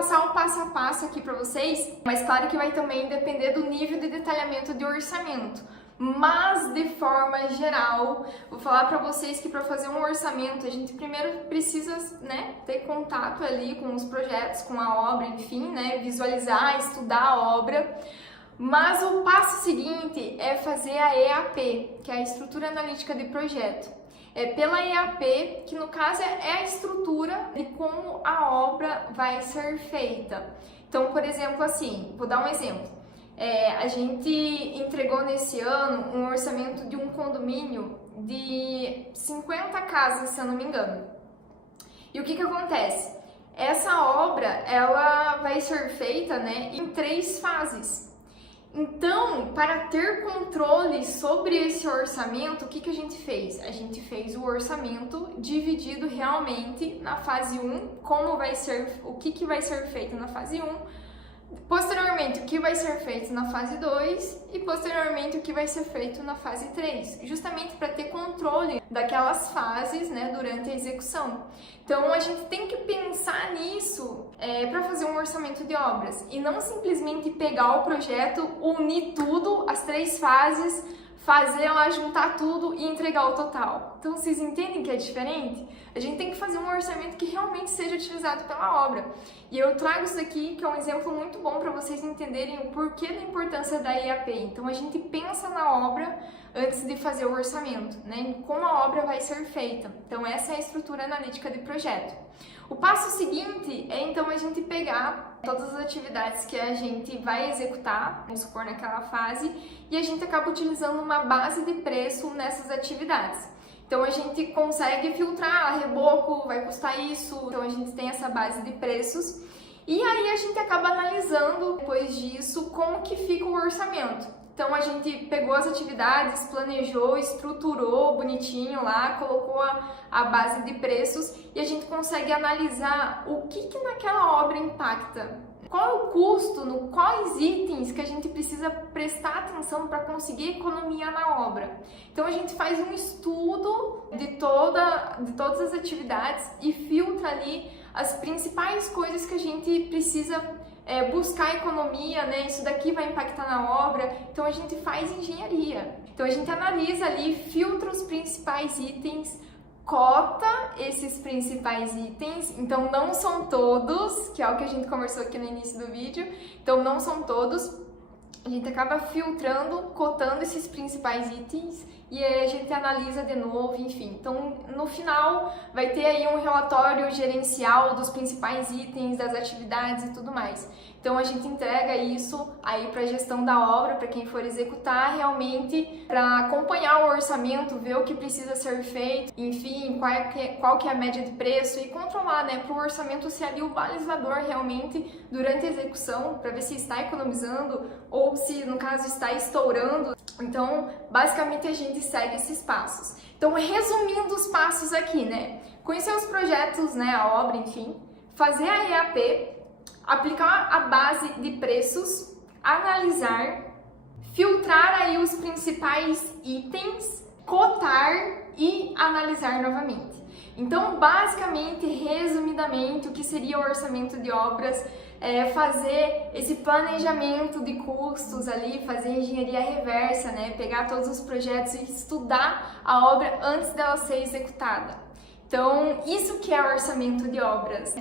passar um passo a passo aqui para vocês, mas claro que vai também depender do nível de detalhamento de orçamento. Mas, de forma geral, vou falar para vocês que para fazer um orçamento, a gente primeiro precisa, né, ter contato ali com os projetos, com a obra, enfim, né, visualizar, estudar a obra. Mas o passo seguinte é fazer a EAP, que é a Estrutura Analítica de Projeto. É pela EAP, que no caso é a estrutura de como a obra vai ser feita. Então, por exemplo, assim, vou dar um exemplo. A gente entregou nesse ano um orçamento de um condomínio de 50 casas, se eu não me engano. E o que acontece? Essa obra, ela vai ser feita, né, em 3 fases. Então, para ter controle sobre esse orçamento, o que a gente fez? A gente fez o orçamento dividido realmente na fase 1, como vai ser, o que vai ser feito na fase 1, posteriormente o que vai ser feito na fase 2 e posteriormente o que vai ser feito na fase 3, justamente para ter controle daquelas fases, né, durante a execução. Então a gente tem que pensar nisso para fazer um orçamento de obras e não simplesmente pegar o projeto, unir tudo, as 3 fases, fazer lá, juntar tudo e entregar o total. Então vocês entendem que é diferente? A gente tem que fazer um orçamento que realmente seja utilizado pela obra. E eu trago isso aqui, que é um exemplo muito bom para vocês entenderem o porquê da importância da EAP. Então a gente pensa na obra antes de fazer o orçamento, né? Em como a obra vai ser feita. Então essa é a estrutura analítica de projeto. O passo seguinte é então a gente pegar todas as atividades que a gente vai executar, vamos supor naquela fase, e a gente acaba utilizando uma base de preço nessas atividades. Então a gente consegue filtrar, a reboco vai custar isso, então a gente tem essa base de preços e aí a gente acaba analisando depois disso como que fica o orçamento. Então a gente pegou as atividades, planejou, estruturou bonitinho lá, colocou a base de preços e a gente consegue analisar o que naquela obra impacta. Qual é o custo, quais itens que a gente precisa prestar atenção para conseguir economia na obra. Então a gente faz um estudo de todas as atividades e filtra ali as principais coisas que a gente precisa buscar economia, né? Isso daqui vai impactar na obra. Então a gente faz engenharia. Então a gente analisa ali, filtra os principais itens, cota esses principais itens, então não são todos, que é o que a gente conversou aqui no início do vídeo, então não são todos, a gente acaba filtrando, cotando esses principais itens e aí a gente analisa de novo, enfim. Então, no final, vai ter aí um relatório gerencial dos principais itens, das atividades e tudo mais. Então, a gente entrega isso aí para a gestão da obra, para quem for executar, realmente para acompanhar o orçamento, ver o que precisa ser feito, enfim, qual que é a média de preço e controlar, né, para o orçamento ser ali o balizador realmente durante a execução, para ver se está economizando ou se, no caso, está estourando. Então, basicamente, a gente segue esses passos. Então, resumindo os passos aqui, né? Conhecer os projetos, né, a obra, enfim, fazer a EAP, aplicar a base de preços, analisar, filtrar aí os principais itens, cotar e analisar novamente. Então, basicamente, resumidamente, o que seria o orçamento de obras é fazer esse planejamento de custos ali, fazer engenharia reversa, né? Pegar todos os projetos e estudar a obra antes dela ser executada. Então, isso que é orçamento de obras.